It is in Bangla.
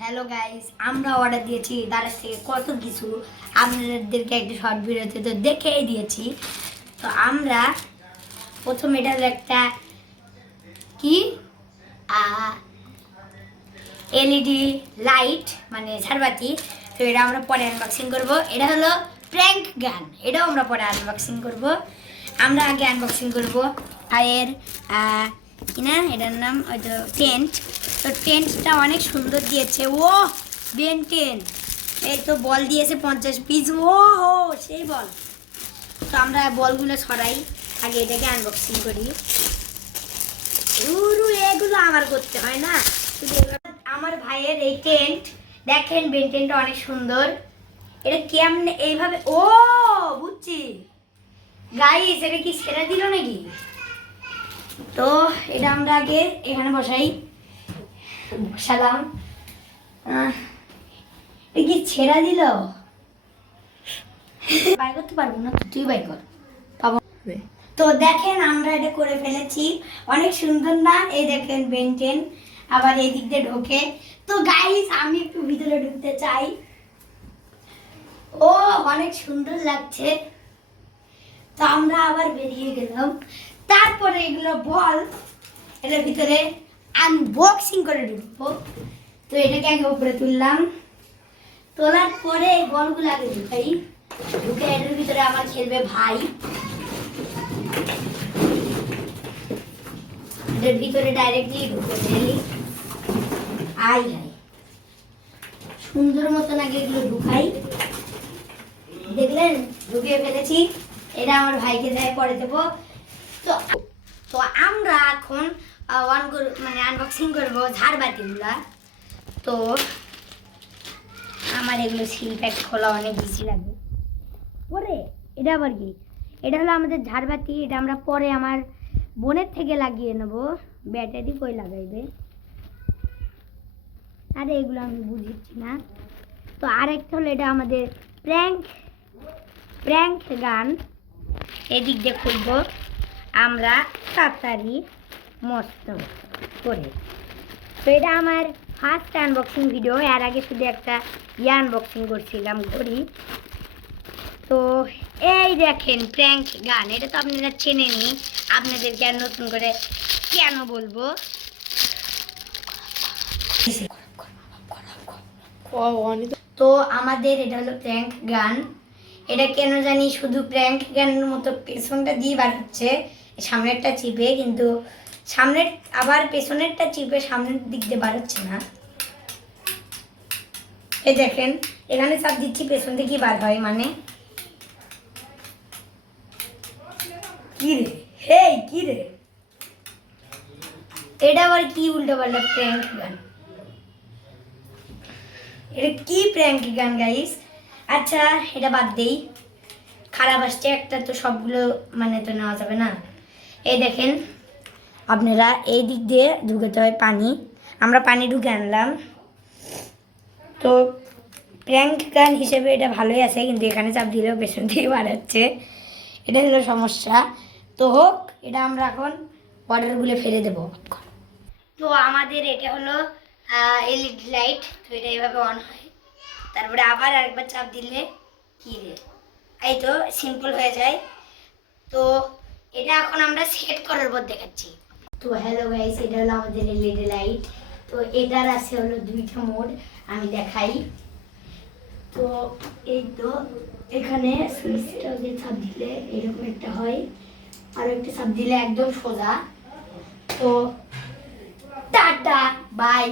হ্যালো গাইস, আমরা অর্ডার দিয়েছি দারাজ থেকে কত কিছু আপনাদেরকে একটা শর্ট ভিডিওতে তো দেখেই দিয়েছি। তো আমরা প্রথম এটার একটা কি এলইডি লাইট মানে ঝাড়বাতি, তো এটা আমরা পরে আনবক্সিং করব। এটা হলো প্র্যাঙ্ক গান, এটাও আমরা পরে আনবক্সিং করব। আমরা আগে আনবক্সিং করব এর কি না, এটার নাম হয়তো টেন্ট। তো টেন্টটা অনেক সুন্দর দিয়েছে। ও বেন টেন্ট, এই তো বল দিয়েছে 50 পিস। ও সেই বল। তো আমরা বলগুলো সরাই, আগে এটাকে আনবক্সিং করি। এগুলো আমার করতে হয় না, শুধু আমার ভাইয়ের এই টেন্ট দেখেন, বেন টেন্টটা অনেক সুন্দর। এটা কেমনে এইভাবে, ও বুঝছি গাইস, এটা কি ছেড়ে দিল নাকি? তো এটা আমরা আগে এখানে বসালাম। এটা কি ছেড়া দিল? বাই করতে পারবো না, তুই বাই কর। পাবো। তো দেখেন আমরা এটা করে ফেলেছি, অনেক সুন্দর না? এই দেখেন বেনটেন আবার এই দিক দিয়ে ঢোকে। তো গাইস আমি একটু ভিতরে ঢুকতে চাই। ও অনেক সুন্দর লাগছে। তো আমরা আবার বেরিয়ে গেলাম। তারপরে এগুলো বল এটার ভিতরে আনবক্সিং করে ঢুকবো। তো এটাকে আগে উপরে তুললাম, তোলার পরে এই বলগুলো আগে ঢুকাই। ঢুকে এটার ভিতরে আমার খেলবে ভাই। এটার ভিতরে ডাইরেক্টলি ঢুকে ফেলি। আই হাই সুন্দর মতন আগে এগুলো ঢুকাই। দেখলেন ঢুকিয়ে ফেলেছি। এটা আমার ভাইকে দেয়, পরে দেবো। তো আমরা এখন মানে আনবক্সিং করবো ঝাড়বাতিগুলা। তো আমার এগুলো সিল প্যাক খোলা অনেক বেশি লাগে। পরে এটা আবার কি, এটা হলো আমাদের ঝাড়বাতি। এটা আমরা পরে আমার বোনের থেকে লাগিয়ে নেবো। ব্যাটারি কই লাগাইবে? আরে এগুলো আমি বুঝিচ্ছি না। তো আরেকটা হলো এটা আমাদের প্র্যাঙ্ক গান। এদিক দিয়ে খুলবো আমরা তাড়াতাড়ি মস্ত করে। তো এটা আমার ফার্স্ট আনবক্সিং ভিডিও। এর আগে শুধু একটা আনবক্সিং করছিলাম ঘড়ি। তো এই দেখেন প্র্যাঙ্ক গান, এটা তো আপনারা চেনেনি, আপনাদেরকে আর নতুন করে কেন বলবো। তো আমাদের এটা হলো প্র্যাঙ্ক গান। এটা কেন জানি শুধু প্র্যাঙ্ক গানের মতো পেছনটা দিয়ে বার হচ্ছে, সামনেরটা চিপে, কিন্তু সামনের আবার পেছনেরটা চিপে সামনের দিক দিয়ে বার হচ্ছে না। এই দেখেন এখানে চাপ দিচ্ছি, পেছন থেকে বার হয়। মানে কি রে, হেই কি রে, এটা আবার কি উল্টো পাল্টা প্র্যাঙ্ক গান? এটা কি প্র্যাঙ্ক গান গাইস? আচ্ছা এটা বাদ দেই, খারাপ আসছে একটা, তো সবগুলো মানে তো নেওয়া যাবে না। এই দেখেন আপনারা এই দিক দিয়ে ঢুকাতে হয় পানি, আমরা পানি ঢুকে আনলাম। তো প্র্যাঙ্ক গান হিসেবে এটা ভালোই আছে, কিন্তু এখানে চাপ দিলেও পেছন দিয়ে বার হচ্ছে, এটা হলো সমস্যা। তো হোক, এটা আমরা এখন অর্ডারগুলো ফেলে দেবো। তো আমাদের এটা হলো এলইডি লাইট। তো এটা এইভাবে অন হয়, তারপরে আবার আরেকবার চাপ দিলে কি রে, এই তো সিম্পল হয়ে যায়। তো এটা এখন আমরা সেট করার পর দেখাচ্ছি। তো হ্যালো গাইস, এটা হলো আমাদের এলইডি লাইট। তো এটার আছে হলো দুইটা মোড, আমি দেখাই। তো এই তো এখানে সুইচটাকে চাপ দিলে এরকম একটা হয়, আর একটা চাপ দিলে একদম সোজা। তো টাটা বাই।